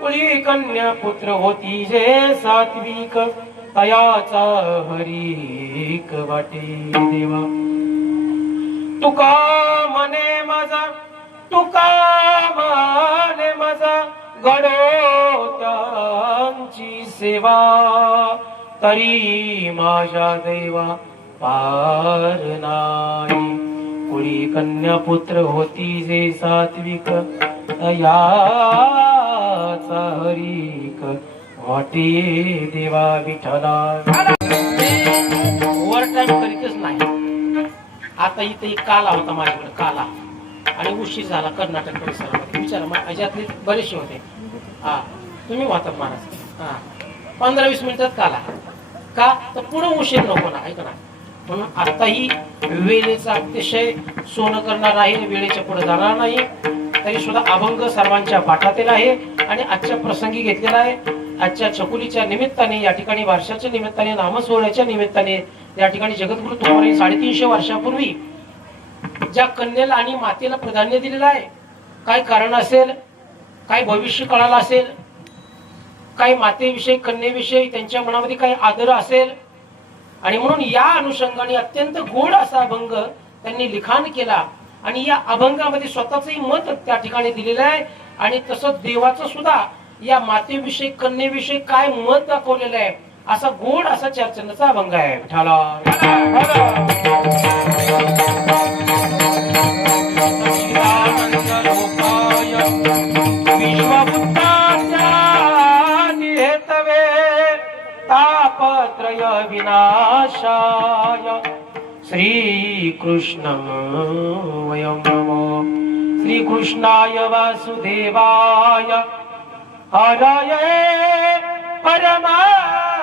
कुळी कन्या पुत्र होती जे सात्विक तयाचा हरीक वाटे देवा तुका मने माझा तुका मने माझा घडो त्यांची सेवा तरी माझ्या देवा पार नाही कुळी कन्या पुत्र होती जे सात्विक याचा हरीक वाटे देवा विठ्ठला ओव्हर टाइम करीतच नाही. आता इथे एक काला होता माझ्याकडे काला आणि उशीर झाला कर्नाटक परिसरामध्ये विचारा माझ्यातले बरेचसे होते. हा तुम्ही वाहतात महाराज. हा 15-20 मिनिटात काला का तर पुढे उशीर नको ना ऐका ना. म्हणून आताही वेळेचा अतिशय सोनं करणार आहे वेळेच्या पुढे जाणार नाही. तरी सुद्धा अभंग सर्वांच्या पाठातील आहे आणि आजच्या प्रसंगी घेतलेला आहे. आजच्या चकुलीच्या निमित्ताने या ठिकाणी वर्षाच्या निमित्ताने नामसोहळ्याच्या निमित्ताने या ठिकाणी जगद्गुरु तुकाराम 350 वर्षापूर्वी ज्या कन्येला आणि मातेला प्राधान्य दिलेलं आहे काय कारण असेल काय भविष्य काळाला असेल काय मातेविषयी कन्येविषयी त्यांच्या मनामध्ये काही आदर असेल आणि म्हणून या अनुषंगाने अत्यंत गोड असा अभंग त्यांनी लिखाण केला आणि या अभंगामध्ये स्वतःचंही मत त्या ठिकाणी दिलेलं आहे आणि तसंच देवाचं सुद्धा या मातेविषयी कन्येविषयी काय मत दाखवलेलं आहे असा गोड असा चर्चनाचा अभंग आहे. तापत्रय विनाशाय श्रीकृष्णं वयं नमो श्रीकृष्णाय वासुदेवाय हरये परमात्मने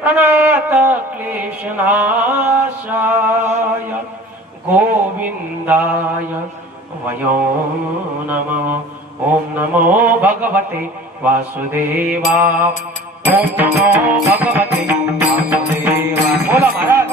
प्रणत क्लेशनाशाय गोविंदाय वयं नमः. ओम नमो भगवते वासुदेवा ओम नमो भगवते वासुदेवा. बोला महाराज.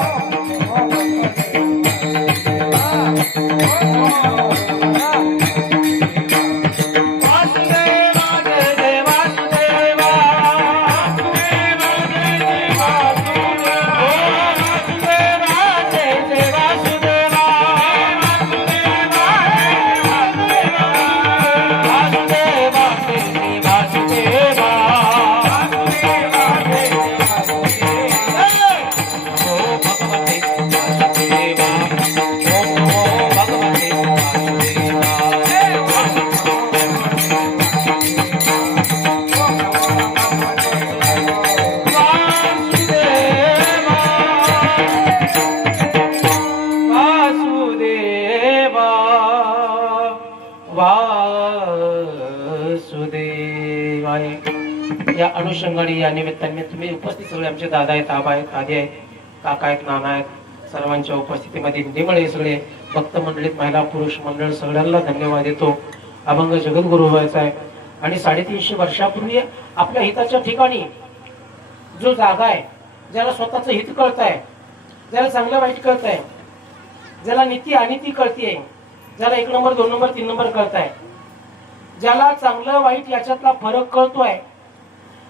या अनुषंगाने या निमित्ताने तुम्ही उपस्थित सगळे आमचे दादा आहेत आबा आहेत आदी आहेत काका आहेत नाना आहेत सर्वांच्या उपस्थितीमध्ये निमळे सगळे भक्त मंडळीत महिला पुरुष मंडळ सगळ्यांना धन्यवाद देतो. अभंग जगद्गुरु व्हायचा आहे आणि 350 वर्षापूर्वी आपल्या हिताच्या ठिकाणी जो जागा आहे ज्याला स्वतःचं हित कळत आहे ज्याला चांगलं वाईट कळत आहे ज्याला नीती अनिती कळतीये ज्याला 1 नंबर 2 नंबर 3 नंबर कळत आहे ज्याला चांगलं वाईट याच्यातला फरक कळतोय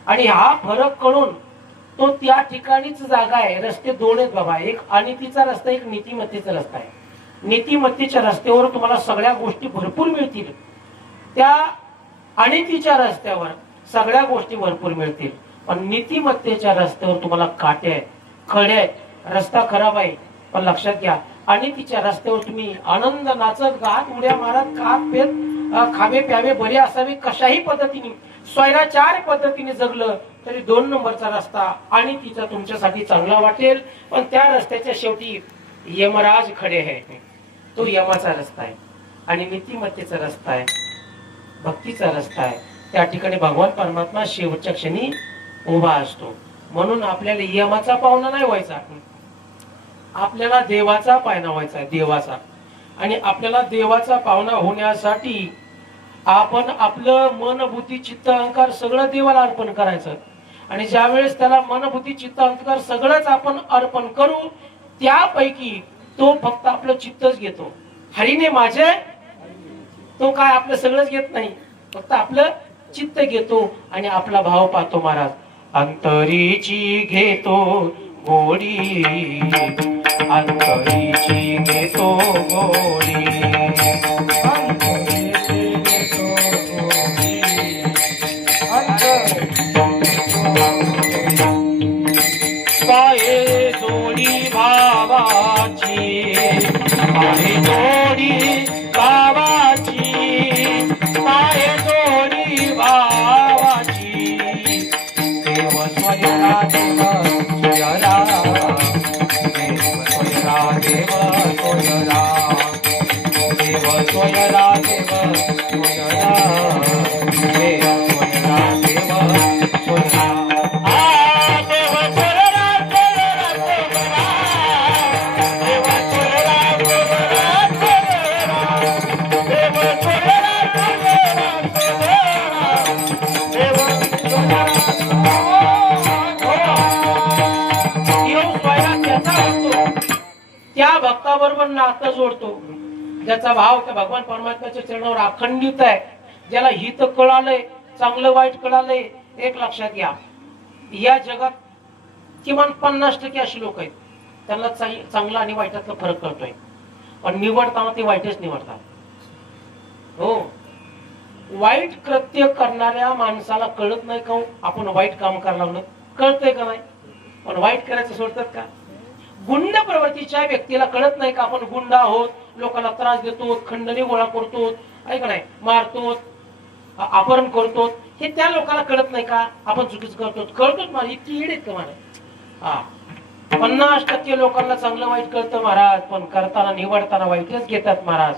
आणि हा फरक कळून तो त्या ठिकाणीच जागा आहे. रस्ते 2 आहेत बाबा. एक अनितीचा रस्ता एक नीतिमत्तेचा रस्ता आहे. नीतिमत्तेच्या रस्त्यावर तुम्हाला सगळ्या गोष्टी भरपूर मिळतील. त्या अनितीच्या रस्त्यावर सगळ्या गोष्टी भरपूर मिळतील पण नीतिमत्तेच्या रस्त्यावर तुम्हाला काटे आहेत खडे आहेत रस्ता खराब आहे. पण लक्षात घ्या अनितीच्या रस्त्यावर तुम्ही आनंद नाचत गात उड्या मारत खात पेत खावे प्यावे बरे असावे कशाही पद्धतीने स्वैराचार पद्धतीने जगलं तरी 2 नंबरचा रस्ता आणि तिचा तुमच्यासाठी चांगला वाटेल. पण त्या रस्त्याच्या शेवटी यमराज खडे आहे. तो यमाचा रस्ता आहे आणि नीतिमत्तेचा रस्ता आहे भक्तीचा रस्ता आहे. त्या ठिकाणी भगवान परमात्मा शेवटच्या क्षणी उभा असतो. म्हणून आपल्याला यमाचा पावना नाही व्हायचा आपल्याला देवाचा पायना व्हायचा देवाचा. आणि आपल्याला देवाचा पावना होण्यासाठी आपण आपलं मन बुद्धी चित्त अहंकार सगळं देवाला अर्पण करायचं. आणि ज्या वेळेस त्याला मन बुद्धी चित्त अहंकार सगळंच आपण अर्पण करू त्यापैकी तो फक्त आपलं चित्तच घेतो. हरीने माझे तो काय आपलं सगळंच घेत नाही फक्त आपलं चित्त घेतो आणि आपला भाव पाहतो महाराज. अंतरीची घेतो गोडी, अंतरीची घेतो गोडी, अंतरीची घेतो गोडी, पाये जोडी भावाची, पाये जोडी भावाची, पाये जोडी भावाची, देव स्वयरा देव स्वयरा, देव स्वयरा देव स्वयरा, देव स्वयरा देव स्वयरा, देव स्वयरा देव स्वयरा. त्या भक्ताबरोबर नातं जोडतो, ज्याचा भाव त्या भगवान परमात्म्याच्या चरणावर अखंडित आहे, ज्याला हित कळालंय, चांगलं वाईट कळालंय. एक लक्षात घ्या, या जगात किमान 50% अशी लोक आहेत त्यांना चांगला आणि वाईटातला फरक कळतोय, पण निवडताना ते वाईटच निवडतात. हो, वाईट कृत्य करणाऱ्या माणसाला कळत नाही का आपण वाईट काम करायला लागलो, कळतंय का नाही, पण वाईट करायचं सोडतात का. गुंड प्रवृत्तीच्या व्यक्तीला कळत नाही का आपण गुंड आहोत, लोकांना त्रास देतो, खंडणी गोळा करतो, ऐक नाही, मारतो, अपहरण करतो, हे त्या लोकांना कळत नाही का आपण चुकीच करतो. कळतोच महाराज, इतकी येड आहेत का महाराज. हा, 50% लोकांना चांगलं वाईट कळतं महाराज, पण करताना निवडताना वाईटच घेतात महाराज.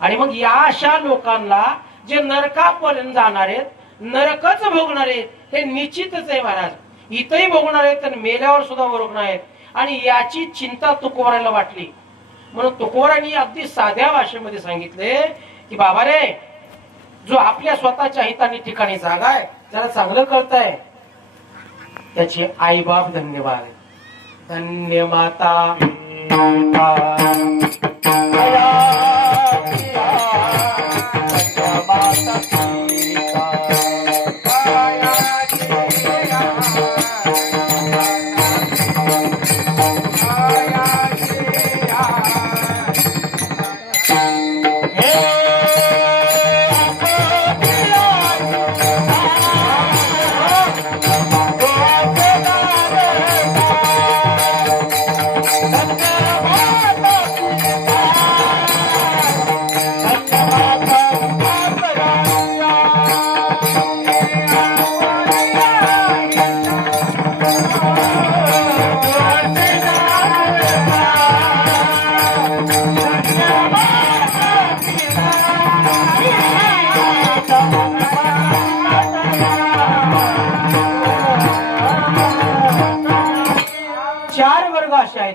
आणि मग या अशा लोकांना जे नरकापर्यंत जाणार आहेत, नरकच भोगणार आहेत, हे निश्चितच आहे महाराज. इथंही भोगणार आहेत आणि मेल्यावर सुद्धा भोगणार आहेत. आणि याची चिंता तुकोबाराला वाटली, म्हणून तुकोबारांनी अगदी साध्या भाषेमध्ये सांगितले की बाबा रे, जो आपल्या स्वतःच्या हिताने ठिकाणी जागा आहे, त्याला चांगलं कळतंय, त्याचे आई बाप धन्यवाद, धन्य माता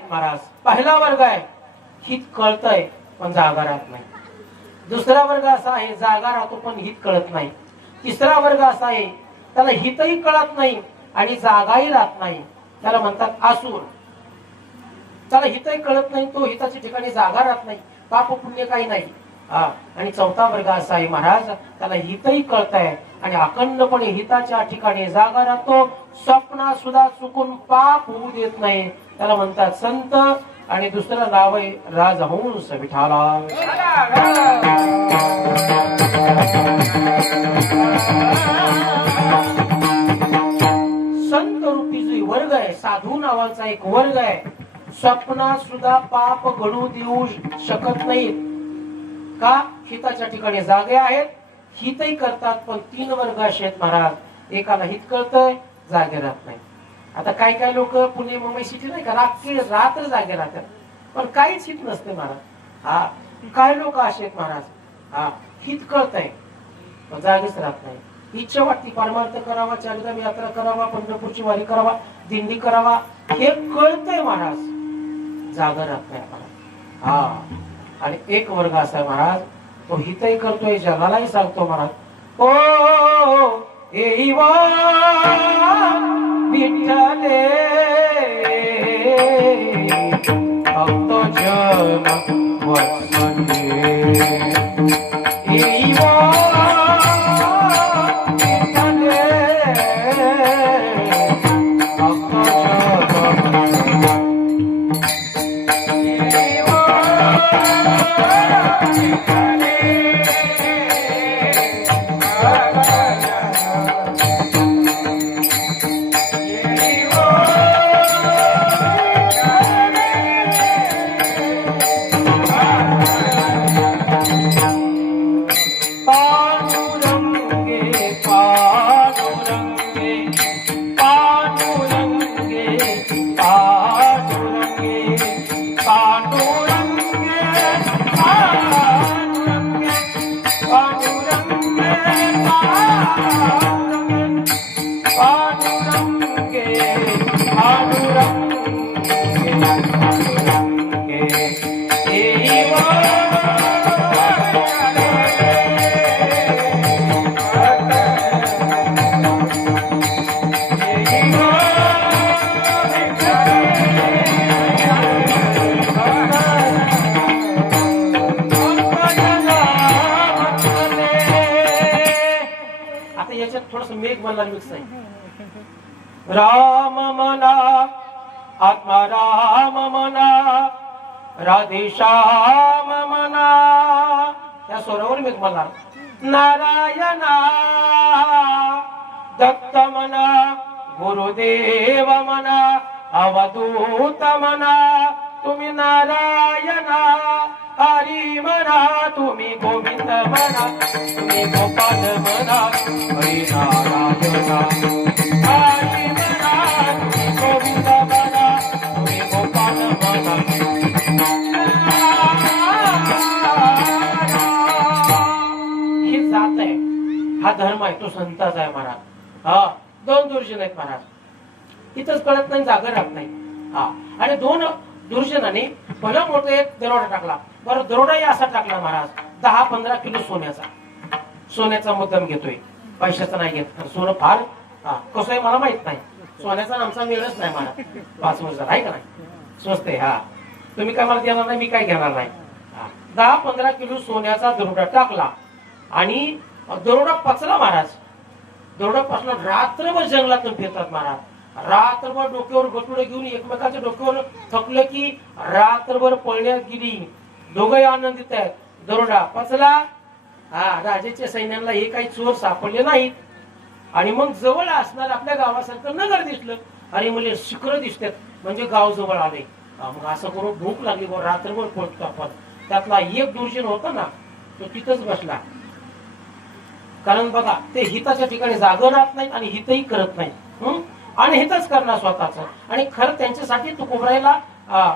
महाराज. पहिला वर्ग आहे हित कळतंय पण जागा राहत नाही. दुसरा वर्ग असा आहे जागा राहतो पण हित कळत नाही. तिसरा वर्ग असा आहे त्याला हितही कळत नाही आणि जागाही राहत नाही, त्याला म्हणतात आसूर. त्याला हितही कळत नाही, तो हिताच्या ठिकाणी जागा राहत नाही, पाप पुण्य काही नाही. आणि चौथा वर्ग असा आहे महाराज, त्याला हितही कळतंय आणि अखंडपणे हिताच्या ठिकाणी जागा राहतो, स्वप्नात सुद्धा चुकून पाप होऊ देत नाही, त्याला म्हणतात संत. आणि दुसरं नाव आहे राजहंस विठाला. संत रूपी जो वर्ग आहे, साधू नावाचा एक वर्ग आहे, स्वप्नात सुद्धा पाप घडू देऊ शकत नाहीत. का? हिताच्या ठिकाणी जागे आहेत, हितही करतात. पण 3 वर्ग असे आहेत महाराज, एकाला हित कळतंय, जागे राहत नाही. आता काय काय लोक पुणे मुंबई सिटी नाही का रात्र जागे राहतात, पण काहीच हित नसते महाराज. काय लोक असे आहेत महाराज, हित कळतंय पण जागेच राहत नाही. इच्छा वाटती परमार्थ करावा, चारधाम यात्रा करावा, पंढरपूरची वारी करावा, दिंडी करावा, हे कळतंय महाराज, जागा राहत नाही महाराज. आणि एक वर्ग असा आहे महाराज, तो हितही करतोय, जगालाही सांगतो महाराज, ओ एवा विठ्ठले भक्त जन वत्सले एवा थोडस मेघ मला मिक्स आहे. राम मना आत्मा राम मना राधे श्याम मना या स्वरावर मेघ मला. नारायणा दत्त मना गुरुदेव मना अवधूत मना तुम्ही नारायणा हरी म्हणा तुम्ही गोविंद म्हणा तुम्ही गोपाल म्हणा हरी नारायणा हरी म्हणा तुम्ही गोविंद म्हणा तुम्ही गोपाल म्हणा. ही जात आहे, हा धर्म आहे, तो संताचा आहे महाराज. हा दोन दुर्जन आहेत महाराज, इथंच कळत नाही जागर राहत नाही. हा आणि दोन दुर्जनाने भला मोठा एक दरोडा टाकला. बरं दरोडाही असा टाकला महाराज 10-15 किलो सोन्याचा मुद्दाम घेतोय, पैशाचा नाही घेत. सोनं फार कसं आहे मला माहित नाही, सोन्याचा आमचा मिळच नाही मला 5 वर्ष आहे का नाही, स्वस्त आहे. हा तुम्ही काय मला देणार नाही, मी काय घेणार नाही. 10-15 किलो सोन्याचा दरोडा टाकला आणि दरोडा पचला महाराज. दरोडा पचला. रात्रभर जंगलातून फिरतात महाराज, रात्रभर डोक्यावर गटुडे घेऊन एकमेकाच्या डोक्यावर थकलं की रात्रभर पळण्यात गेली. दोघंही आनंदित आहेत. दरोडा पचला. राजाच्या सैन्याला हे काही चोर सापडले नाहीत. आणि मग जवळ असणार आपल्या गावासारखं नगर दिसलं. अरे मुले शिखर दिसतात म्हणजे गाव जवळ आले. मग असं करून भूक लागली, रात्रभर पळतो आपण. त्यातला एक दुर्जन होता ना, तो तिथंच बसला. कारण बघा ते हिताच्या ठिकाणी जागं राहत नाही आणि हितही करत नाही, आणि हितच करणार स्वतःच. आणि खरं त्यांच्यासाठी तो कोबरायला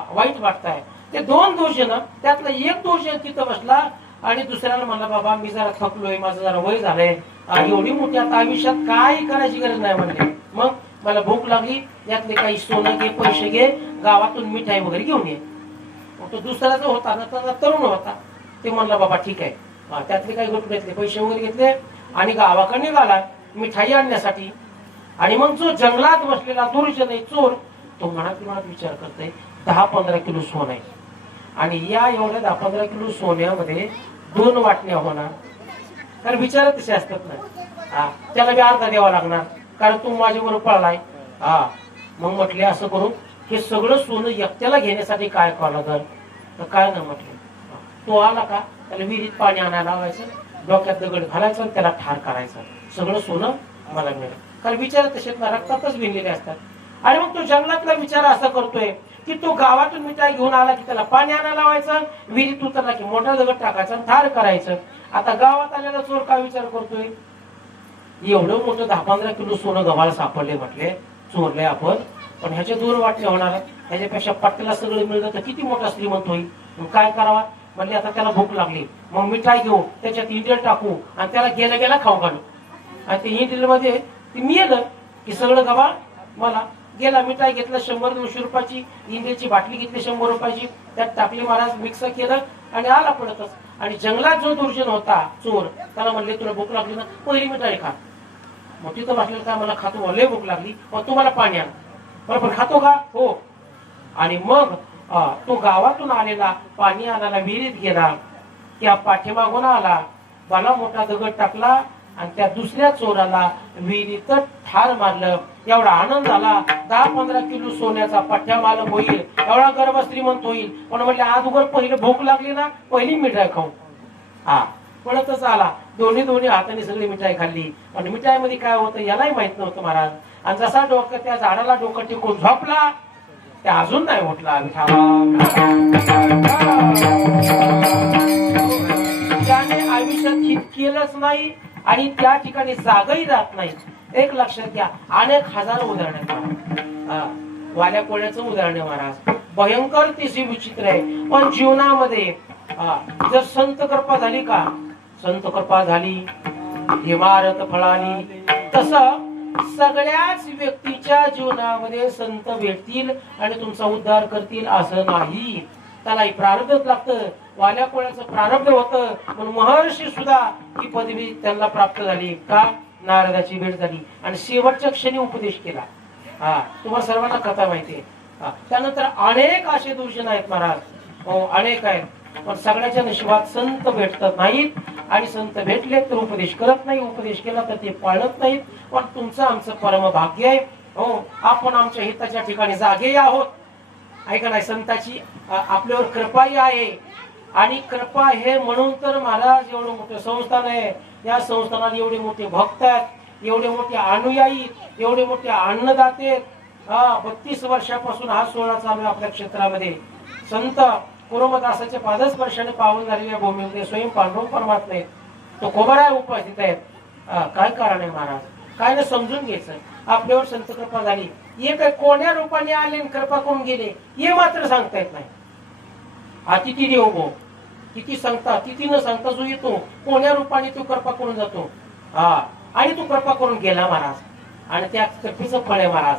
वाईट वाटतंय. ते दोन दुर्जन, त्यातला एक दुर्जन तिथं बसला आणि दुसऱ्याला म्हणला बाबा मी जरा थकलोय, माझं जरा वय झालंय, एवढी मोठी आता आयुष्यात काय करायची गरज नाही म्हणले. मग मला भूक लागली, यातले काही सोनं घे, पैसे घे, गावातून मिठाई वगैरे घेऊन ये. तो दुसरा जो होता ना, तरुण होता, ते म्हणला बाबा ठीक आहे. त्यातले काही गोष्ट घेतले, पैसे वगैरे घेतले आणि गावाकडे निघाला मिठाई आणण्यासाठी. आणि मग जो जंगलात बसलेला दुर्जन आहे चोर, तो मनात विचार करतोय 10-15 किलो सोनं आहे आणि या एवढ्या 10-15 किलो सोन्यामध्ये 2 वाटण्या होणार. कारण विचार तसे असतात ना, त्याला बी अर्धा द्यावा लागणार कारण तू माझ्या बरोबर पळलाय. मग म्हटले असं करून हे सगळं सोनं एकट्याला घेण्यासाठी काय करावं तर काय ना म्हटले, तो आला का त्याला विहिरीत पाणी आणायला लावायचं, डोक्यात दगड घालायचं, त्याला ठार करायचं, सगळं सोनं मला मिळेल. कारण विचार तसेच ना रक्तातच भिनलेले असतात. आणि मग तो जंगलातला विचार असा करतोय की तो गावातून मिठाई घेऊन आला की त्याला पाणी आणायला लावायचं, विहिरीत उतरला की मोठा दगड टाकायचा, ठार करायचं. आता गावात आलेला चोर काय विचार करतोय, एवढं मोठं 10-15 किलो सोनं गव्हाला सापडले, म्हटले चोरले आपण, पण ह्याचे 2 वाटले होणार, ह्याच्यापेक्षा पट्ट्याला सगळं मिळलं तर किती मोठा श्रीमंत होईल. मग काय करावा म्हणजे आता त्याला भूक लागली, मग मिठाई घेऊ, त्याच्यात इंडियल टाकू आणि त्याला गेल्या गेला खाऊ घालू. आणि ते इंडियल मध्ये ती मिळालं की सगळं गव्हा मला गेला. मिठाई घेतलं 100-200 रुपयाची, इंडियलची बाटली घेतली 100 रुपयाची, त्यात टाकली महाराज, मिक्स केलं आणि आला पडतच. आणि जंगलात जो दुर्जन होता चोर, त्याला म्हणले तुला भूक लागली ना, पहिली मिठाई खा. मग तिथं बसलेलं काय मला खातो, लय भूक लागली, मग तुम्हाला पाणी आण. बरोबर खातो का, हो. आणि मग तो गावातून आलेला पाणी आणायला विहिरीत गेला, त्या पाठीमागून आला, बाला मोठा दगड टाकला आणि त्या दुसऱ्या चोराला विहिरीत ठार मारलं. एवढा आनंद झाला, 10-15 किलो सोन्याचा पठ्ठ्या मालक होईल, एवढा गर्भ श्रीमंत होईल. पण म्हटले आज उघड पहिली भूक लागली ना, पहिली मिठाई खाऊ. पळतच आला दोन्ही दोन्ही हाताने सगळी मिठाई खाल्ली. पण मिठाईमध्ये काय होतं यालाही माहित नव्हतं महाराज. आणि जसा डोकं त्या झाडाला डोकं टिकून झोपला ते अजून नाही उठला. त्याने आयुष्यात हित केलंच नाही आणि त्या ठिकाणी जागही राहत नाही. एक लक्षात घ्या, अनेक हजार उदाहरण आहेत. वाल्या कोळ्याचं उदाहरण आहे महाराज. भयंकर तिची विचित्र आहे. पण जीवनामध्ये जर संत कृपा झाली का, संत कृपा झाली इमारत फळाली, तसं सगळ्याच व्यक्तीच्या जीवनामध्ये संत भेटतील आणि तुमचा उद्धार करतील असं नाही. त्यालाही प्रारब्धच लागतं. वाल्या कोळ्याचं प्रारब्ध होतं म्हणून महर्षी सुद्धा ही पदवी त्यांना प्राप्त झाली. का? नारदाची भेट झाली आणि शेवटच्या क्षणी उपदेश केला. तुम्हाला सर्वांना कथा माहिती आहे. त्यानंतर अनेक असे दूषण आहेत महाराज. हो, अनेक आहेत. पण सगळ्याच्या नशिबात संत भेटत नाहीत आणि संत भेटले तर उपदेश करत नाही, उपदेश केला तर ते पाळत नाहीत. पण तुमचं आमचं परम भाग्य आहे. हो, आपण आमच्या हिताच्या ठिकाणी जागे आहोत. ऐका नाही, संताची आपल्यावर कृपाही आहे. आणि कृपा हे म्हणून तर महाराज एवढं मोठं संस्थान आहे. या संस्थानात एवढे मोठे भक्त आहेत, एवढे मोठे अनुयायी, एवढे मोठे अन्नदाते. 32 वर्षापासून हा सोहळा चालू आहे आपल्या क्षेत्रामध्ये. संत कुरुमदासाच्या पादस्पर्शाने पावन झालेल्या भूमीमध्ये स्वयं पांडुरंग परमात्मा आहेत. तो कोबरा उपस्थित आहेत. काय कारण आहे महाराज? काय नाही समजून घ्यायचं. आपल्यावर संत कृपा झाली. हे काय कोण्या रूपाने आले आणि कृपा करून गेले हे मात्र सांगता येत नाही. अतिथी देव भो, किती सांगता किती न सांगता जो येतो कोण्या रूपाने तो कृपा करून जातो. आणि तो कृपा करून गेला महाराज. आणि त्या कृपेचं फळ आहे महाराज.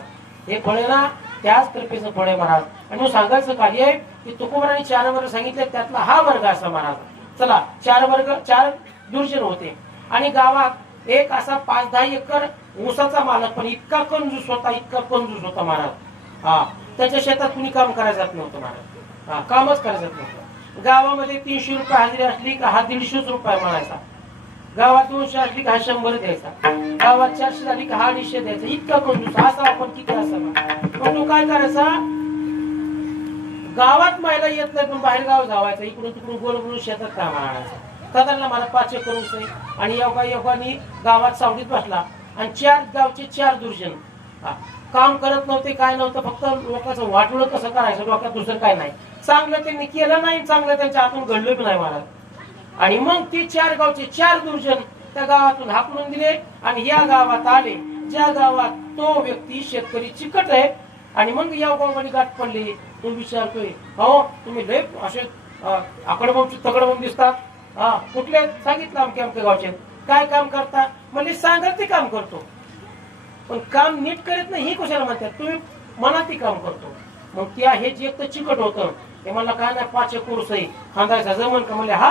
हे फळ आहे ना, त्याच कृपेचं फळ आहे महाराज. आणि सांगायचं कार्य आहे की तुकोबराने 4 वर्ग सांगितले, त्यातला हा वर्ग असा महाराज. चला, 4 वर्ग, 4 दुर्जन होते. आणि गावात एक असा 5-10 एकर ऊसाचा मालक, पण इतका कंजूस होता, इतका कंजूस होता महाराज. त्याच्या शेतात कुणी काम करायचं जात नव्हतं महाराज. कामच करायचं नव्हतं. गावामध्ये 300 रुपये हजेरी असली का हा 150 रुपये म्हणायचा. गावात 200 असली का हा 100 द्यायचा. गावात 400 झाली का हा 250 द्यायचा. इतका कंजूस. असा आपण किती असावा. पण तो काय करायचा, गावात महिला येत नाही पण बाहेर गाव जावायचा. इकडून तिकडून गोल गोल शेतात काम आणायचा. साधारण मला 5 एकर ऊस आहे. आणि योगाने गावात सावलीत बसला आणि 4 गावचे 4 दुर्जन काम करत नव्हते, काय नव्हतं. फक्त लोकांचं वाटोळं कसं करायचं, डोक्यात दुसरं काय नाही. चांगलं त्यांनी केलं नाही, चांगलं त्यांच्या हातून घडलं बी नाही महाराज. आणि मग ते 4 गावचे 4 दुर्जन त्या गावातून हाकलून दिले आणि या गावात आले, ज्या गावात तो व्यक्ती शेतकरी चिकट आहे. आणि मग या गावाने गाठ पडली. तो विचारतोय, हो तुम्ही लय असे आकडबोम तगडबोम दिसतात. कुठले? सांगितलं आमच्या गावचे. काय काम करता? म्हणजे सांगत ते काम करतो, पण काम नीट करीत नाही ही कशाला म्हणतात? तुम्ही मनात काम करतो. मग त्या हे जे तर चिकट होतं ते मला काय नाही 5 एकर ऊस आहे, खांदायचा जमन का? म्हणले हा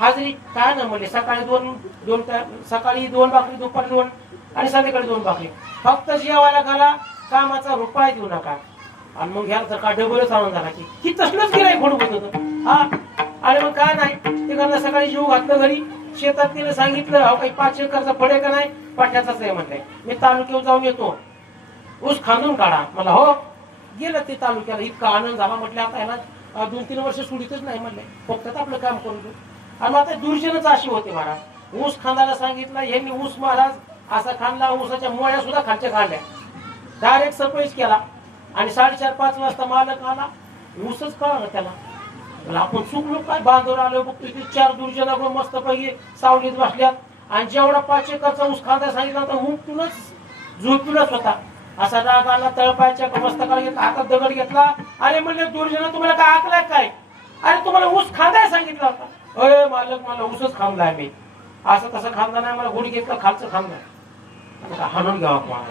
हाजरी काय ना. म्हणले सकाळी 2 सकाळी 2 भाकरी, दुपारी 2 आणि संध्याकाळी 2 भाकरी. फक्त जेवायला घाला, कामाचा रुपया देऊ नका. आणि मग ह्याला का डबलच आणून झाला की तसलंच गिराय खोडून होत. आणि मग काय नाही ते घरला सकाळी जीव घातलं घरी. शेतात तिने सांगितलं, अहो काही 5 एकरचा फळे का नाही? पाट्याचाच आहे म्हणताय. मी तालुक्यावर जाऊन येतो, ऊस खांदून काढा. मला हो गेलं ते तालुक्याला. इतका आनंद झाला. म्हटलं आता आहे ना 2-3 वर्ष सुडीतच नाही म्हणले, फक्त आपलं काम करून देऊ. आणि आता दुर्जनच अशी होते महाराज. ऊस खांदायला सांगितलं, यांनी ऊस महाराज असा खांदला, ऊसाच्या मोळ्या सुद्धा खालच्या काढल्या. डायरेक्ट सरपंच केला. आणि 4:30-5 वाजता मालक आला, ऊसच कळलं त्याला. आपण चुकलो काय? बांधवर आलो बघतो ते 4 दुर्जन मस्त पैकी सावलीत बसल्यात. आणि जेवढा 5 एकरचा ऊस खांदा सांगितला तर उमटूनच झोपूनच होता. असा राग आला, तळपायच्या मस्तकाला घेतला, हातात दगड घेतला. अरे म्हणले दुर्जन तुम्हाला काय आकलाय काय? अरे तुम्हाला ऊस खांदाय सांगितला होता. अरे मालक मला ऊसच खांदलाय मी. असं तसं खांदा नाही, मला गुढी घेतला, खालचं खांदा हाणून घ्यावा.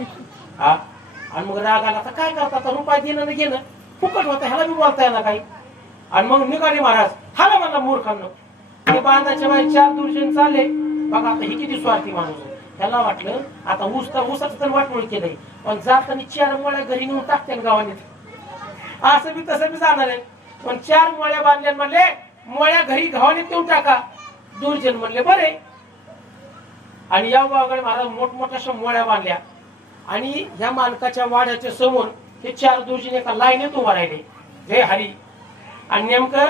आणि मग राग आला, तर काय करता? तर रुपये देणं घेणं फुकट होतं, ह्याला बी बोलता येणार काही. आणि मग निघाले महाराज. हाला म्हणला मूर्खांनो. ते बांधाच्या बाहेर 4 दुर्जन चालले. बघा आता हे किती स्वार्थी माणूस आहे. त्याला वाटलं आता ऊसाचं तर वाटोळ केलंय, पण जाताना 4 मोळ्या घरी नेऊन टाकते गावाने. असं बी तसं बी जाणार आहे. पण 4 मोळ्या बांधल्या. म्हणले मोळ्या घरी गावाने नेऊन टाका. दुर्जन म्हणले बरे. आणि या गावाकडे महाराज मोठमोठ्या मोळ्या बांधल्या. आणि ह्या मालकाच्या वाड्याच्या समोर हे 4 दुर्जन एका लाईनीत उभा राहिले. जय हरी. आणि नेमकं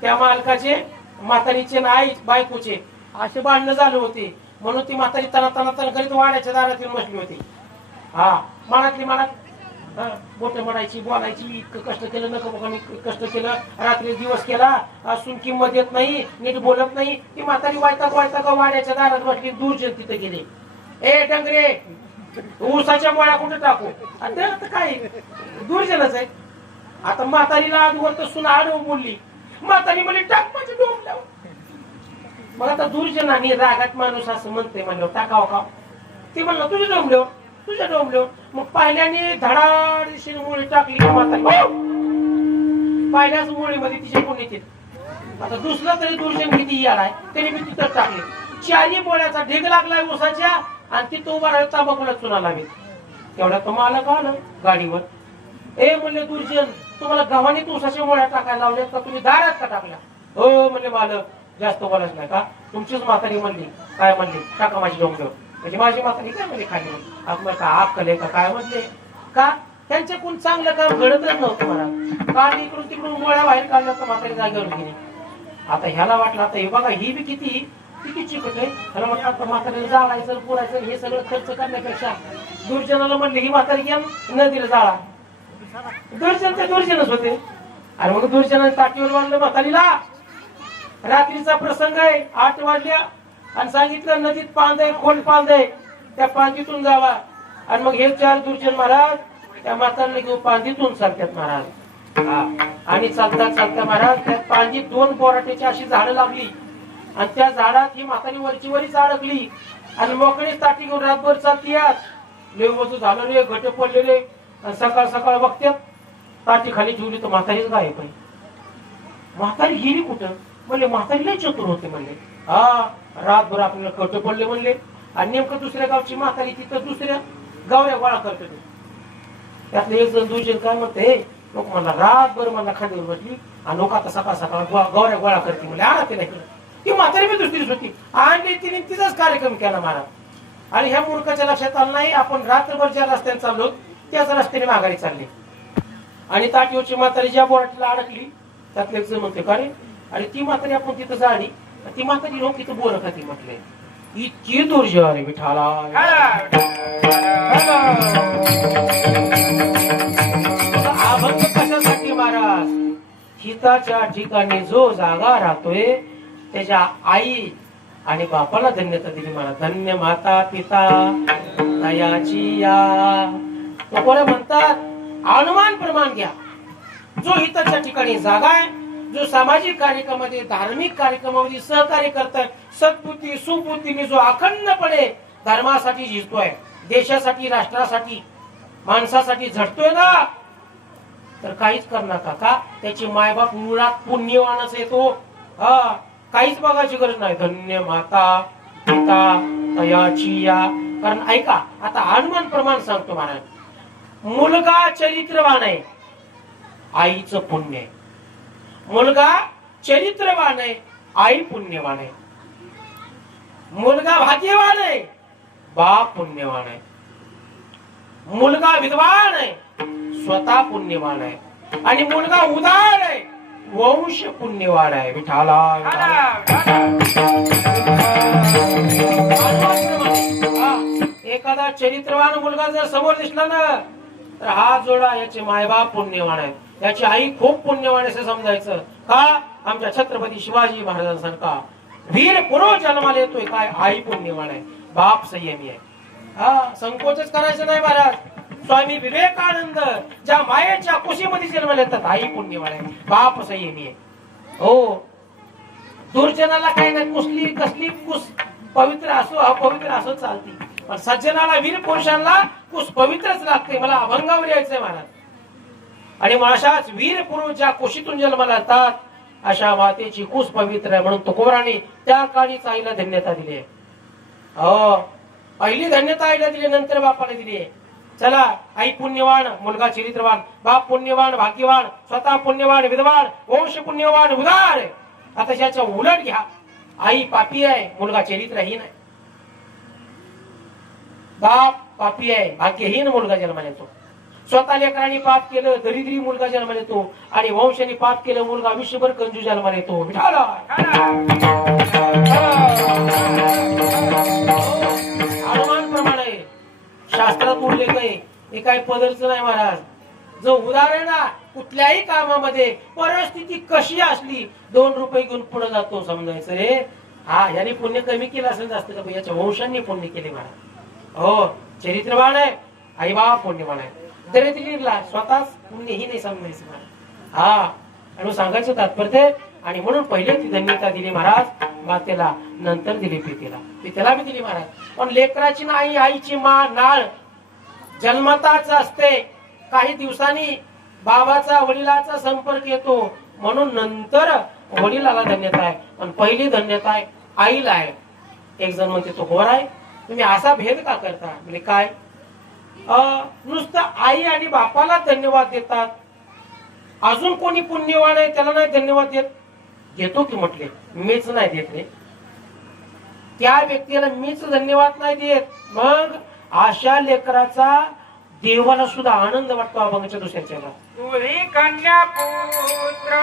त्या मालकाचे म्हातारीचे आई बायकोचे असे भांडणं झाले होते म्हणून ती म्हातारी तना तना तना करीत वाड्याच्या दारात येऊन बसली होती. हा मनातली मनात बोट म्हणायची, बोलायची, इतकं कष्ट केलं नको बघा, कष्ट केलं, रात्री दिवस केला, असून किंमत येत नाही, नीट बोलत नाही. ती म्हातारी वायता वाड्याच्या दारात बसली. दूरजन तिथे गेले. ए डंगरे, ऊसाच्या मोळ्या कुठे टाकू? आता काय दूरजनच आहे. आता म्हातारीला आजवर तर सुना आडव बोलली. म्हातारी म्हणली टाक माझे डोंबल्यावर. मग आता दूरजनाने रागात माणूस असं म्हणते म्हणलं टाकाव का? ती म्हणलं तुझ्या डोंबल्यावर, तुझ्या डोंबल्यावर. मग पाहिल्याने धडाडीशी मुळी टाकली म्हातारी. पहिल्याच मुळीमध्ये तिचे कोण येते. आता दुसरा तरी दूरजन किती याड आहे त्याने मी तिथं टाकले. चारी बोळ्याचा ढीग लागलाय ऊसाच्या आणि तिथं उभा राहिला तांबाखूला चुना लागेल. तेवढ्या तो मालक आलं गाडीवर. ए म्हणले दूरजन, तुम्हाला गव्हाणी ऊसाच्या मोळ्या टाकायला लावल्यात का तुम्ही दारात का टाकल्या? हो म्हणले मालक, जास्त बोलायच नाही का? तुमचीच म्हातारी म्हणली. काय म्हणली? टाका माझी डोंगर. म्हणजे माझी म्हातारी काय म्हणली खाली? आपण का अक्कल आहे का काय म्हणले? का त्यांच्याकडून चांगलं काम घडतच नव्हतं मला. काल इकडून तिकडून मोळ्या बाहेर काढल्या तर म्हातारी जागेवर गेली. आता ह्याला वाटलं आता हे बघा ही बी किती चिकट आहे. ह्याला म्हटलं आता म्हातारीला जाळायचं पुरायचं हे सगळं खर्च करण्यापेक्षा दूरजनाला म्हणले ही म्हातारी घ्या नदीला जाळा. दूरजनच होते. आणि मग दूरजनाने ताटीवर बांधलं म्हातारीला. रात्रीचा प्रसंग आहे, 8 वाजल्या आणि सांगितलं नदीत पांद आहे, खोल पांद आहे, त्या पांदीतून जावा. आणि मग हे 4 दूरजन महाराज त्या म्हातारीला घेऊन पांदीतून चालतात महाराज. आणि चालता चालता महाराज त्या पांदीत 2 बोराट्याची अशी झाडं लागली आणि त्या झाडात ही म्हातारी वरची वरीच अडकली आणि मोकळी ताटी घेऊन रातभर चालती. लेवजू झालं रे, घट पडलेले. सकाळ सकाळ बघतात ताटी खाली ठेवली तर म्हातारीच गायब आहे. म्हातारी गेली कुठं? म्हणले म्हातारी लय चतुर होते म्हणले. रातभर आपल्याला घट पडले म्हणले. आणि नेमकं दुसऱ्या गावची म्हातारी तिथं दुसऱ्या गावऱ्या गोळा करते. त्यातलं एक जण दूरजन काय म्हणते, लोक म्हणला रातभर मला खांद्यावर बसली आणि लोक आता सकाळ सकाळ गौऱ्या गोळा करते म्हणजे आणा तिला केलं. ती म्हातारी बी दुसरीच होती आणि तिने तिचाच कार्यक्रम केला महाराज. आणि ह्या मूर्खाच्या लक्षात आलं नाही आपण रात्रभर ज्या रस्त्याने चाललो त्याच रस्त्याने माघारी चालले. आणि ताटीवरची म्हातारी ज्या बोराटीला अडकली त्यातले एक जण म्हणते का रे, आणि ती म्हातारी आपण तिथं जाडी ती म्हातारी लोक तिथं बोर खाती म्हटले. इतकी दुर्जय अरे विठाला. अभंग कशासाठी महाराज? हिताच्या ठिकाणी जो जागा राहतोय त्याच्या आई आणि बापाला धन्यता दिली महाराज. धन्य माता पिता दयाची या. कोणी म्हणतात अनुमान प्रमाण घ्या. जो हिताच्या ठिकाणी जागा आहे, जो सामाजिक कार्यक्रमामध्ये धार्मिक कार्यक्रमामध्ये सहकार्य करतात, सद्बुद्धी सुबुद्धीने जो अखंडपणे धर्मासाठी झिजतोय, देशासाठी राष्ट्रासाठी माणसासाठी झटतोय ना, तर काहीच करणार का त्याची मायबाप मुळात पुण्यवानच येतो. काहीच बघायची गरज नाही. धन्य माता पिता तयाची या. कारण ऐका आता अनुमान प्रमाण सांगतो महाराज. मुलगा चरित्रवान आहे, आईचं पुण्य आहे. मुलगा चरित्रवान आहे, आई पुण्यवान आहे. मुलगा भाग्यवान आहे, बाप पुण्यवान आहे. मुलगा विद्वान आहे, स्वतः पुण्यवान आहे. आणि मुलगा उदार आहे, वंश पुण्यवान आहे. विठाला एखादा चरित्रवान मुलगा जर समोर दिसला ना तर हा जोडा याचे मायबाप पुण्यवान आहेत, याची आई खूप पुण्यवान असे समजायचं. का? आमच्या छत्रपती शिवाजी महाराजांसारखा वीर पुरुष जन्माला येतोय काय, आई पुण्यवान आहे, बाप संयमी आहे. संकोचच करायचं नाही महाराज. स्वामी विवेकानंद ज्या मायेच्या कुशीमध्ये जन्माला येतात, आई पुण्यवान आहे, बाप संयमी आहे. हो, दुर्जनाला काही नाही, कुसली कसली कुस पवित्र असो अपवित्र असो चालती, पण सज्जनाला वीर पुरुषांना कुस पवित्रच लागते. मला अभंगावर यायचंय महाराज. आणि मग अशाच वीर पुरुष ज्या कुशीतून जन्माला येतात अशा मातेची कुस पवित्र आहे म्हणून तुकोबाराने त्या काळीच आईला धन्यता दिली आहे. पहिली धन्यता आईला दिली, नंतर बापाला दिली आहे. चला, आई पुण्यवान, मुलगा चरित्रवान, बाप पुण्यवान भाग्यवान, स्वतः पुण्यवान विद्वान, वंश पुण्यवान उदार. आता याच्या उलट घ्या, आई पापी आहे, मुलगा चरित्रहीन आहे. बाप पापी आहे, भाग्यहीन मुलगा जन्माला येतो. स्वतः लेकरांनी पाप केलं दरिद्री मुलगा जन्माला येतो आणि वंशाने पाप केलं मुलगा विश्वभर कंजूस जन्माला येतो. हनुमान प्रमाणे शास्त्रात उल्लेख आहे, हे काही पदरच नाही महाराज. जो उदाहरण कुठल्याही कामामध्ये परिस्थिती कशी असली 2 रुपये घेऊन पुढे जातो समजायचं रे. हा, याने पुण्य कमी केलं असेल जास्त का, याच्या वंशांनी पुण्य केले महाराज. हो, चरित्रवान आहे, आई बाबा पुण्यवान आहे, दरिद्रीला स्वतःच पुण्यही नाही समजायचं महाराज. हा, आणि सांगायचं तात्पर्य. आणि म्हणून पहिले ती धन्यता दिली महाराज मातेला, नंतर दिली पितेला बी दिली महाराज. पण लेकराची नाही, आईची नाळ जन्मताच असते. काही दिवसांनी बाबाचा वडिलाचा संपर्क येतो, म्हणून नंतर वडिलाला धन्यता आहे, पण पहिली धन्यता आहे आईला आहे. एक जण म्हणते तो गोर आहे, तुम्ही असा भेद का करता? म्हणजे काय, नुसतं आई आणि बापाला धन्यवाद देतात, अजून कोणी पुण्यवान आहे त्याला नाही धन्यवाद देत? देतो की म्हटले, मीच नाही देत रे, त्या व्यक्तीला मीच धन्यवाद नाही देत. मग अशा लेकराचा देवाला सुद्धा आनंद वाटतो अभंगाच्या दुसऱ्याच्या. तुळी कन्या पुत्र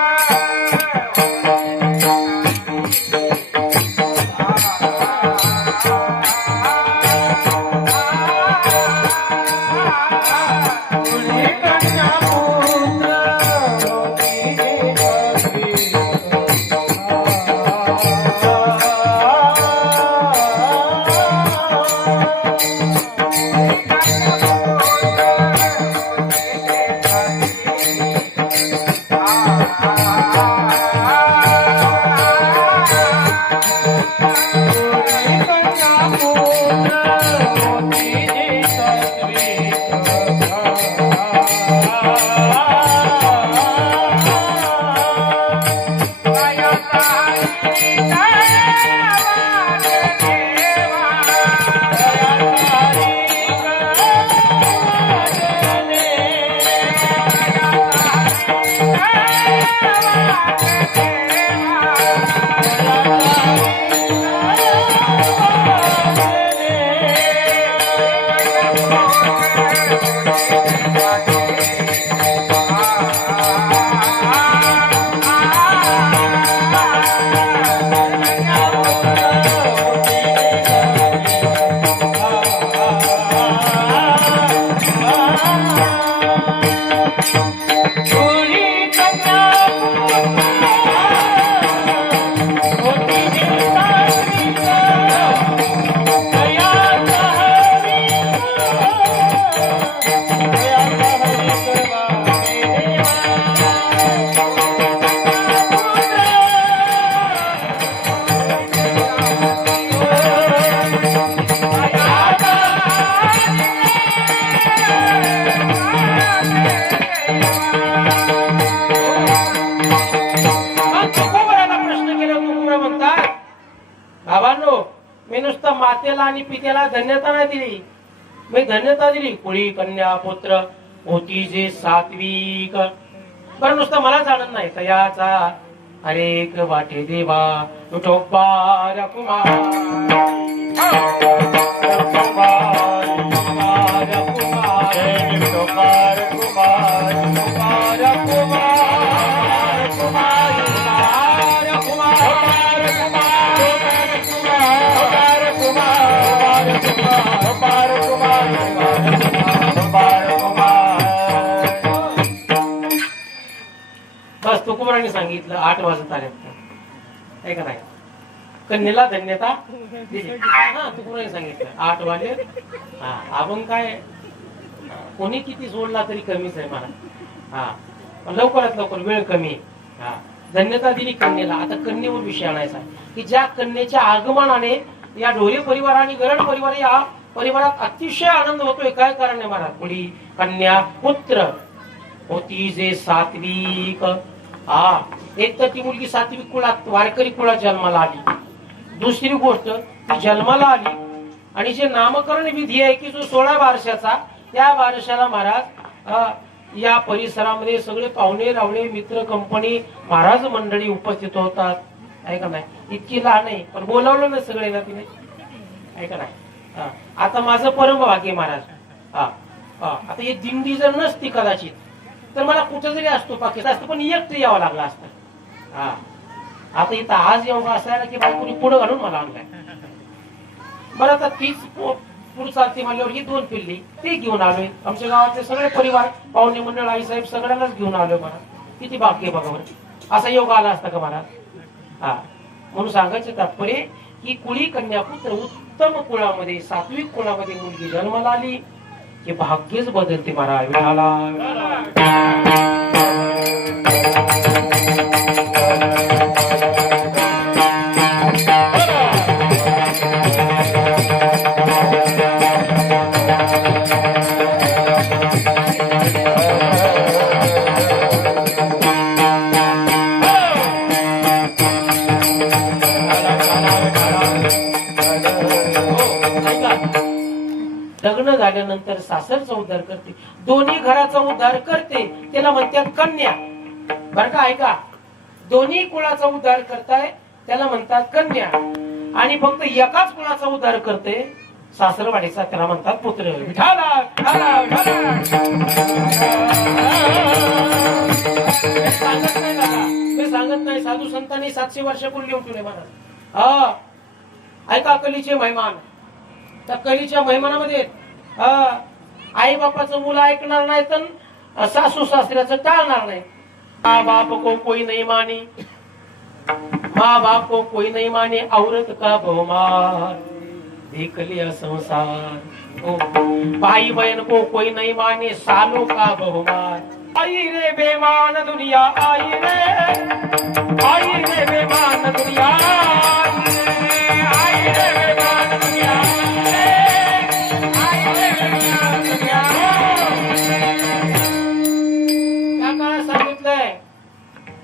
मी नुसतं मातेला आणि पित्याला धन्यता नाही दिली, मी धन्यता दिली कुळी कन्या पुत्र होती जे सात्विक. बरं, नुसतं मलाच आनंद नाही, तयाचा अनेक वाटे देवा विठोबा कुमार बस तुकोबारांनी सांगितलं 8 वाजत आले आहे का नाही, कन्येला धन्यता दिली. हा, तुकोबारांनी सांगितलं 8 वाजले. हा, आपण काय कोणी किती सोडला तरी कमीच आहे मला. हा, लवकरात लवकर, वेळ कमी. हा, धन्यता दिली कन्येला. आता कन्येवर विषय आणायचा की ज्या कन्येच्या आगमनाने या ढोरे परिवार आणि गरड परिवार या परिवारात अतिशय आनंद होतोय. काय कारण आहे महाराज? मुली कन्या पुत्र होती जे सात्विक. हा, एक तर ती मुलगी सात्विक कुळात वारकरी कुळात जन्माला आली. दुसरी गोष्ट, ती जन्माला आली आणि जे नामकरण विधी आहे की जो 16 वर्षाचा, त्या वर्षाला महाराज या परिसरामध्ये सगळे पाहुणे रावळे मित्र कंपनी महाराज मंडळी उपस्थित होतात. आहे का नाही? इतकी लहान आहे पण बोलावलं ना सगळे ना तिने. आहे का नाही? आता माझं परम भाग्य महाराज. आता ही दिंडी जर नसती कदाचित तर मला कुठं जरी असतो पाकिस्तान असतो पण एकटं यावं लागलं असतं. आता इथं आज योग असायला की बायकोनी पुढं घालून मला आणलाय. बरं आता तीच पुढे चालते म्हणल्यावर ही 2 पिल्ली ते घेऊन आलोय. आमच्या गावातले सगळे परिवार पाहुणे मंडळ आई साहेब सगळ्यांनाच घेऊन आलोय. मला किती भाग्य बघा बरं. असा योग आला असता का मला? हा, म्हणून सांगायचं तात्पर्य की कुळी कन्या पुत्र उत्तम कुळामध्ये सात्विक कुळामध्ये मुलगी जन्माला आली की भाग्यच बदलते महाराज. लग्न झाल्यानंतर सासरचा उद्धार करते, दोन्ही घराचा उद्धार करते, त्याला म्हणतात कन्या. बर का, ऐका, दोन्ही कुळाचा उद्धार करताय त्याला म्हणतात कन्या. आणि फक्त एकाच कुळाचा उद्धार करते सासरवाडीचा त्याला म्हणतात पुत्र. विठाला मी सांगत नाही, साधू संतांनी 700 वर्षापूर्वी लिहून ठेवले मला. हा, ऐका कलीचे महिमान. त्या कलीच्या महिमानामध्ये आई बापाचं मुलं ऐकणार नाही तर सासू सासऱ्याचं टाळणार नाही. माँ बाप को कोई नहीं मानी, माँ बाप को कोई नहीं माने, औरत का बहुमान देख लिया संसार. भाई बहन को कोई नहीं माने, सालों का बहुमान. आई रे बेमान दुनिया, आई रे बेमान दुनिया, आई रे बेमान दुनिया.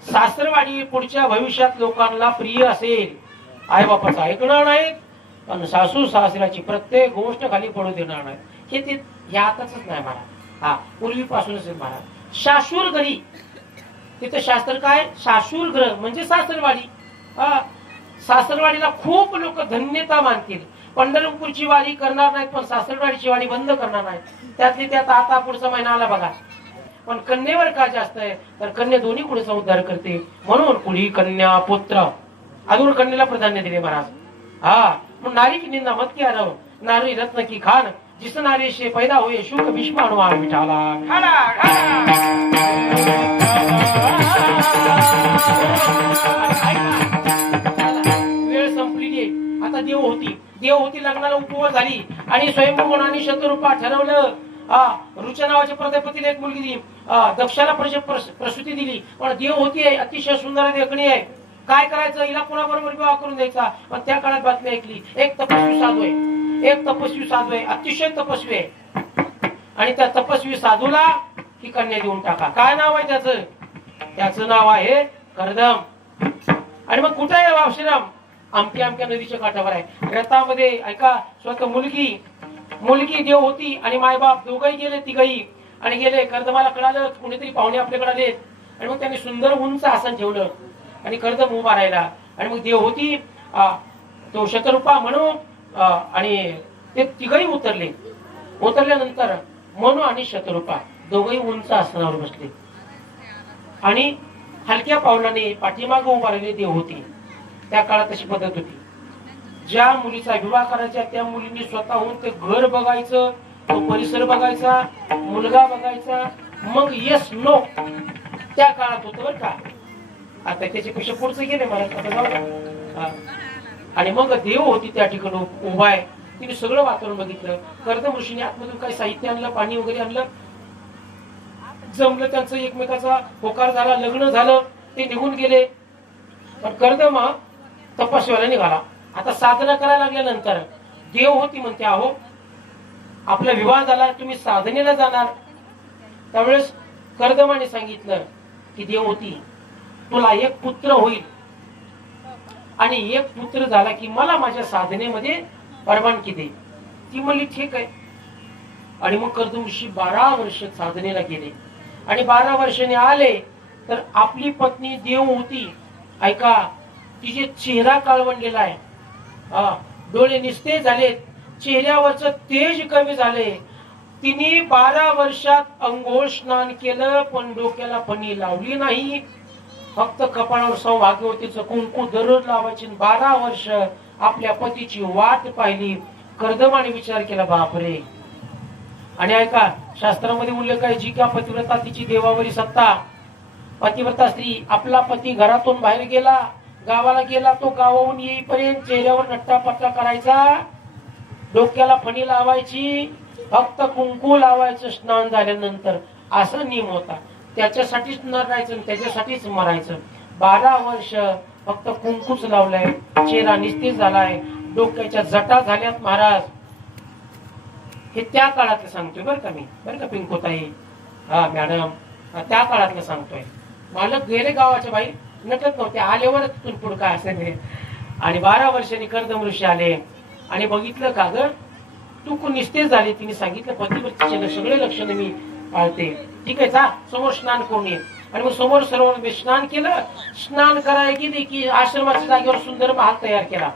सासरवाडी पुढच्या भविष्यात लोकांना प्रिय असेल. आई बापाचं ऐकणार नाहीत पण सासू सासऱ्याची प्रत्येक गोष्ट खाली पडू देणार नाही. हे ते यातच नाही महाराज. हा, पूर्वीपासूनच महाराज. सासूर घरी तिथं शास्त्र काय, सासूर ग्रह म्हणजे सासरवाडी. सासरवाडीला खूप लोक धन्यता मानतील. पंढरपूरची वारी करणार नाहीत पण सासरवाडीची वारी बंद करणार नाही. त्यातली त्यात आता पुढचा महिना आला बघा. पण कन्येवर का जास्त आहे तर कन्या दोन्ही कुळाचा उद्धार करते. म्हणून कुळी कन्या पुत्र अजून कन्याला प्राधान्य दिले महाराज. हा, मग नारी की निंदा मत किया रहो, नारी रत्न की खान, जिस नारी से पैदा हुए शुक भीष्म हनुमान. विठाला वेळ संपलेली आहे. आता देवहोती लग्नाला उपवास झाली आणि स्वयंभूगुणाने शतरूपा ठरवलं. रुचा नावाच्या प्रजापतीला एक मुलगी दिली, दक्षाला प्रसूती दिली. पण देवहोती आहे, अतिशय सुंदर देखणी आहे. काय करायचं, हिला कोणाबरोबर विवाह करून द्यायचा. पण त्या काळात बातमी ऐकली, एक तपस्वी साधू आहे, अतिशय तपस्वी आहे. आणि त्या तपस्वी साधूला ही कन्या देऊन टाका. काय नाव आहे त्याचं नाव आहे कर्दम. आणि मग कुठे आहे आश्रम? आमक्या नदीच्या काठावर आहे. रथामध्ये ऐका, स्वतः मुलगी देव होती आणि मायबाप दोघही गेले, तिघही. आणि गेले, कर्दमाला कळालं कुणीतरी पाहुणे आपल्याकडे आले. आणि मग त्यांनी सुंदर उंच आसन ठेवलं आणि कर्दम उभा राहिला. आणि मग देव होती तो शतरूपा म्हणून आणि ते तिघही उतरल्यानंतर मनू आणि शतरूपा दोघही उंच आसनावर बसले आणि हलक्या पावलाने पाठीमाग उभा राहिले देव होती. त्या काळात तशी पद्धत होती. ज्या मुलीचा विवाह करायचा त्या मुलीने स्वतःहून ते घर बघायचं, तो परिसर बघायचा, मुलगा बघायचा, मग येस नो त्या काळात होतं बरं का. आता त्याच्यापेक्षा पुढचं गेले मला. आणि मग देव होती त्या ठिकाणी उभा आहे. तिने सगळं वातावरण बघितलं. कर्दम ऋषीने आतमधून काही साहित्य आणलं, पाणी वगैरे आणलं, जमलं त्यांचं, एकमेकाचा होकार झाला, लग्न झालं, ते निघून गेले. पण कर्दम तपस्याला निघाला. आता साधना करायला लागल्यानंतर देव होती म्हणते, अहो आपला विवाह झाला, तुम्ही साधनेला जाणार. त्यावेळेस कर्दमाने सांगितलं की देव होती तुला एक पुत्र होईल आणि एक पुत्र झाला की मला माझ्या साधनेमध्ये परवानगी दे. ती म्हणली ठीक आहे. आणि मग कर्दम ऋषी 12 वर्ष साधनेला गेले आणि 12 वर्षांनी आले तर आपली पत्नी देव होती ऐका, तिचे चेहरा काळवंडलेला आहे, डोळे निस्तेज झाले, चेहऱ्यावरच तेज कमी झाले. तिने 12 वर्षात अंघोळ स्नान केलं पण डोक्याला फणी लावली नाही. फक्त कपाळावर सौभाग्यवतीचं कुंकू दररोज लावायची. 12 वर्ष आपल्या पतीची वाट पाहिली. कर्दमाने विचार केला, बापरे. आणि ऐका, शास्त्रामध्ये उल्लेख आहे, जी का पतिव्रता तिची देवावरी सत्ता. पतिव्रता स्त्री, आपला पती घरातून बाहेर गेला, गावाला गेला, तो गावाहून येईपर्यंत चेहऱ्यावर नट्टापट्टा करायचा, डोक्याला फणी लावायची, फक्त कुंकू लावायचं स्नान झाल्यानंतर. असा नियम होता. त्याच्यासाठीच नरायचं, त्याच्यासाठीच मरायचं. 12 वर्ष फक्त कुंकूच लावलाय, चेहरा निस्तेज झालाय, डोक्याच्या जटा झाल्यात महाराज. हे त्या काळातलं सांगतोय बरं का मी, बरं का पिंकोताई, हा मॅडम, त्या काळातलं सांगतोय. मालक गेले गावाच्या बाई, नटत नव्हते, आल्यावर तिथून पुढे काय असेल. आणि 12 वर्षांनी कर्दम ऋषी आले आणि बघितलं का ग तू निस्तेज झाली. तिने सांगितलं, पतिव्रतेचे सगळे लक्षण मी पाळते. ठीक आहे, जा समोर स्नान करून ये. आणि मग समोर सरोवर स्नान केलं. स्नान करायला गेली की आश्रमाच्या जागेवर सुंदर महाल तयार केला.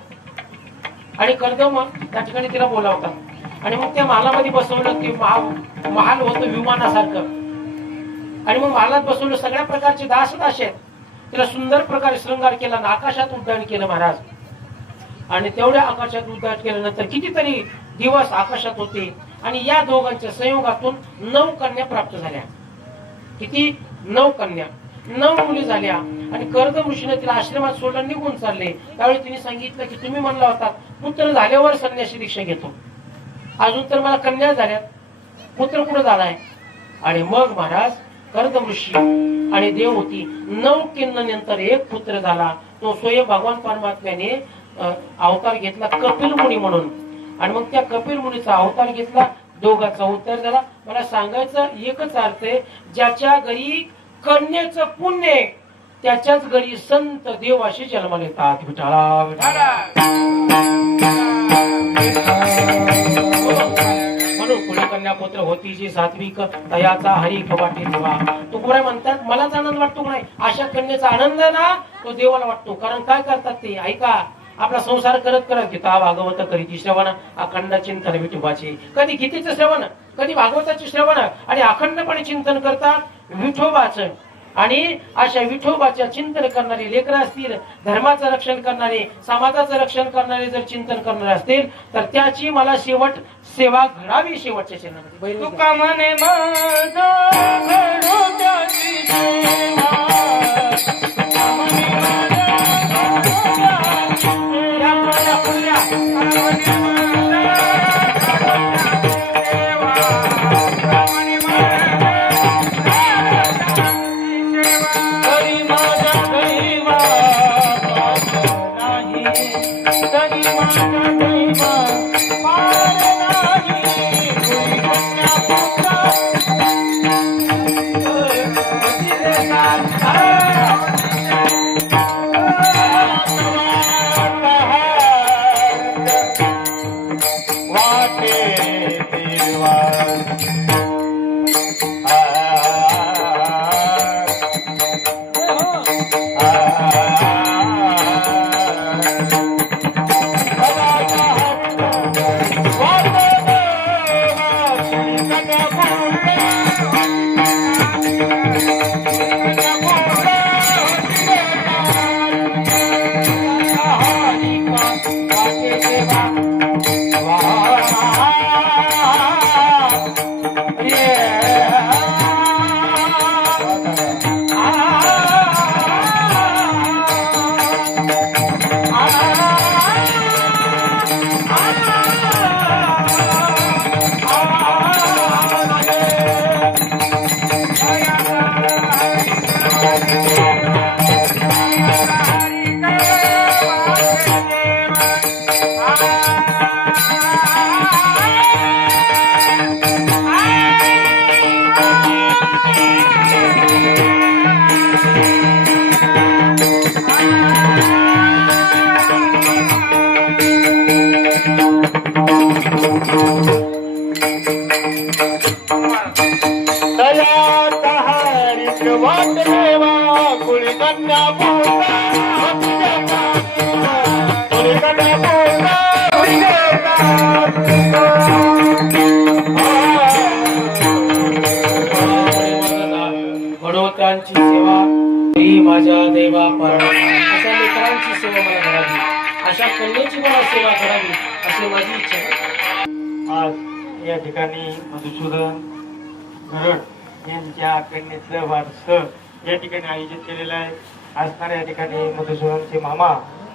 आणि कर्दम त्या ठिकाणी तिला बोलावतात. आणि मग त्या महालामध्ये बसवलं. ते महाल होतं विमानासारखं. आणि मग महालात बसवलं. सगळ्या प्रकारचे दास आहेत. तिला सुंदर प्रकारे शृंगार केला, आकाशात उड्डाण केलं महाराज. आणि तेवढ्या आकाशात उड्डाण केल्यानंतर कितीतरी दिवस आकाशात होते. आणि या दोघांच्या संयोगातून 9 कन्या प्राप्त झाल्या. किती? 9 कन्या, 9 मुली झाल्या. आणि कर्दम ऋषीने तिला आश्रमात सोडून निघून चालले. त्यावेळी तिने सांगितलं की तुम्ही म्हणला होता पुत्र झाल्यावर संन्यासी दीक्षा घेतो, अजून तर मला कन्या झाल्यात, पुत्र कुठं झालाय? आणि मग महाराज कर्दम ऋषी आणि देवहूती 9 नंतर एक पुत्र झाला. तो स्वयं भगवान परमात्म्याने अवतार घेतला, कपिल मुनी म्हणून. आणि मग त्या कपिल मुनीचा अवतार घेतला, दोघांचा उद्धार झाला. मला सांगायचं एकच अर्थ आहे, ज्याच्या घरी कन्याचं पुण्य आहे त्याच्याच घरी संत देव असे जन्माला येतात. विठाला विठाला. म्हणून पुढे कन्यापुत्र होती जी सात्विक तयाचा हरी कवाटे देवा. तुकोबाई म्हणतात, मलाच आनंद वाटतो नाही, अशा कन्याचा आनंद ना तो देवाला वाटतो. कारण काय करतात ते, ऐका, आपला संसार करत करत गीता भागवत करीती श्रवण, अखंड चिंतन विठोबाचे. कधी गीतेचं श्रवण, कधी भागवताचे श्रवण, आणि अखंडपणे चिंतन करतात विठोबाचं. आणि अशा विठोबाच्या चिंतन करणारे लेकरं असतील, धर्माचं रक्षण करणारे, समाजाचं रक्षण करणारे जर चिंतन करणारे असतील, तर त्याची मला शेवट सेवा घडावी. शेवटच्या चरणामध्ये तुका म्हणे माझं घडो त्याची सेवा. तुका म्हणे माझं घडो त्याची सेवा. सेवा करावी अशी माझी इच्छा आहे. आज या ठिकाणी मधुसूदन गरड यांच्या कन्येचं वारसं या ठिकाणी आयोजित केलेलं आहे. असणाऱ्या या ठिकाणी मधुसूदनचे मामा,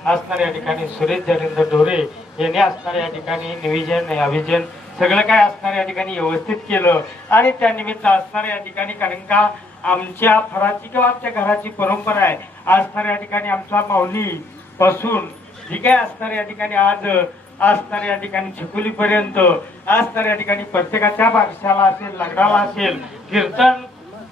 असणाऱ्या या ठिकाणी सुरेश जरेंद्र ढोरे यांनी असणाऱ्या या ठिकाणी नियोजन अभिजन सगळं काय असणाऱ्या या ठिकाणी व्यवस्थित केलं. आणि त्यानिमित्त असणाऱ्या या ठिकाणी कारण का आमच्या फराची किंवा आमच्या घराची परंपरा आहे. असणाऱ्या या ठिकाणी आमच्या माऊली पासून जी काय असणाऱ्या या ठिकाणी आज असणाऱ्या या ठिकाणी चिखोलीपर्यंत असणाऱ्या या ठिकाणी प्रत्येकाच्या बारशाला असेल, लग्नाला असेल, कीर्तन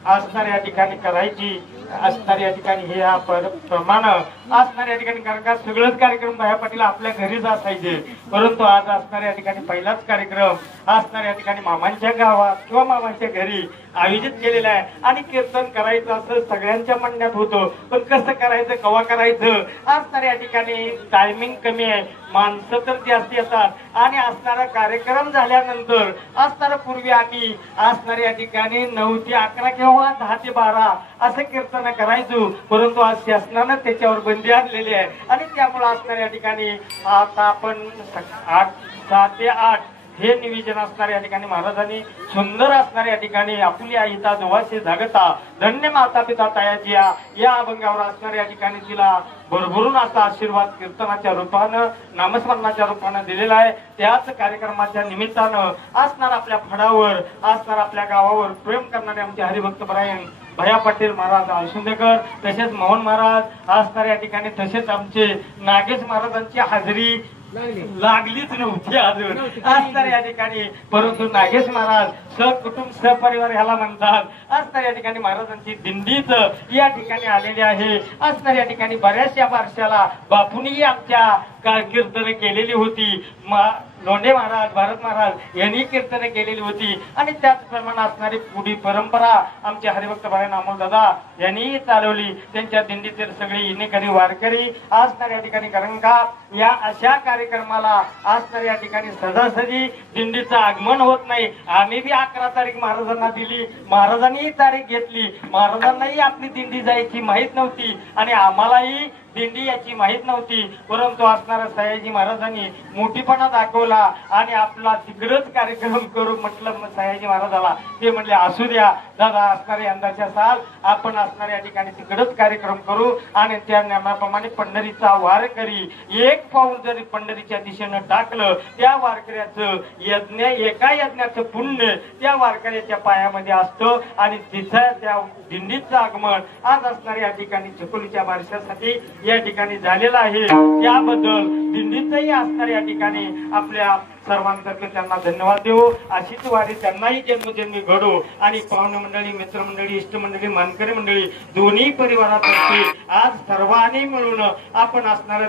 असणाऱ्या या ठिकाणी करायची असणाऱ्या या ठिकाणी हे या प्रमाण असणाऱ्या या ठिकाणी कारण का सगळंच कार्यक्रम भैया पाटील आपल्या घरीच असायचे. परंतु आज असणाऱ्या या ठिकाणी पहिलाच कार्यक्रम असणाऱ्या या ठिकाणी मामांच्या गावात किंवा मामांच्या घरी आयोजित केलेला आहे. आणि कीर्तन करायचं असं सगळ्यांच्या म्हणण्यात होतं, पण कसं करायचं, कवा करायचं असणाऱ्या या ठिकाणी टायमिंग कमी आहे, माणसं तर जास्ती येतात. आणि असणारा कार्यक्रम झाल्यानंतर असणारा पूर्वी आम्ही असणाऱ्या या ठिकाणी 9 ते 11 किंवा 10 ते 12 असं कीर्तन करायचो. परंतु आज शासनानं त्याच्यावर बंदी आणलेली आहे. आणि त्यामुळे असणाऱ्या या ठिकाणी आता आपण 6 ते 8 हे नियोजन असणाऱ्या या ठिकाणी महाराजांनी सुंदर असणाऱ्या या ठिकाणी आपुल्या हिता जोवाशी जागता धन्य माता पिता तयाची या अभंगावर असणाऱ्या या ठिकाणी तिला भरभरून असा आशीर्वाद कीर्तनाच्या रूपानं नामस्मरणाच्या रूपानं दिलेला आहे. त्याच कार्यक्रमाच्या निमित्तानं असणार आपल्या फडावर असणार आपल्या गावावर प्रेम करणारे आमचे हरिभक्त परायण भैया पाटील महाराज आळसुंदेकर, तसेच मोहन महाराज असणाऱ्या या ठिकाणी, तसेच आमचे नागेश महाराजांची हाजरी लागलीच नव्हती अजून असणाऱ्या या ठिकाणी. परंतु नागेश महाराज सहकुटुंब सहपरिवार ह्याला म्हणतात. असणाऱ्या या ठिकाणी महाराजांची दिंडीच या ठिकाणी आलेली आहे. असणाऱ्या या ठिकाणी बऱ्याचशा बारशाला बापूंनी आमच्या कीर्तन केलेली होती. लोंढे महाराज, भारत महाराज यांनी कीर्तन केलेली होती. आणि त्याचप्रमाणे असणारी पुढी परंपरा आमचे हरिभक्त भाई अमोल दादा यांनी चालवली. त्यांच्या दिंडीतील सगळे इनेकरी वारकरी असणाऱ्या या ठिकाणी कारण का या अशा कार्यक्रमाला असणाऱ्या या ठिकाणी सदासदी दिंडीचं आगमन होत नाही. आम्ही बी 11 तारीख महाराजांना दिली, महाराजांनी तारीख घेतली. महाराजांनाही आपली दिंडी जायची माहित नव्हती आणि आम्हालाही दिंडी याची माहित नव्हती. परंतु असणारा सयाजी महाराजांनी मोठीपणा दाखवला आणि आपला तिकडच कार्यक्रम करू म्हटलं. सयाजी महाराजाला ते म्हणले असू द्या दादा, असणारे यंदाच्या साल आपण असणाऱ्या या ठिकाणी तिकडच कार्यक्रम करू. आणि त्या नियमाप्रमाणे पंढरीचा वारकरी एक पाऊल जरी पंढरीच्या दिशेनं टाकलं त्या वारकऱ्याचं यज्ञ, एका यज्ञाचं पुण्य त्या वारकऱ्याच्या पायामध्ये असतं. आणि तिथं त्या दिंडीचं आगमन आज असणाऱ्या या ठिकाणी चिखोलीच्या बारशासाठी या ठिकाणी झालेला आहे. त्याबद्दल दिंडीचंही असणाऱ्या या ठिकाणी आपल्या सर्वांतर्फे त्यांना धन्यवाद देऊ. अशीच वारी त्यांनाही जन्मजन्मी घडो. आणि पाहुणे मंडळी, मित्रमंडळी, इष्टमंडळी, मानकरी मंडळी दोन्ही परिवारातर्फे आज सर्वांनी मिळून आपण असणाऱ्या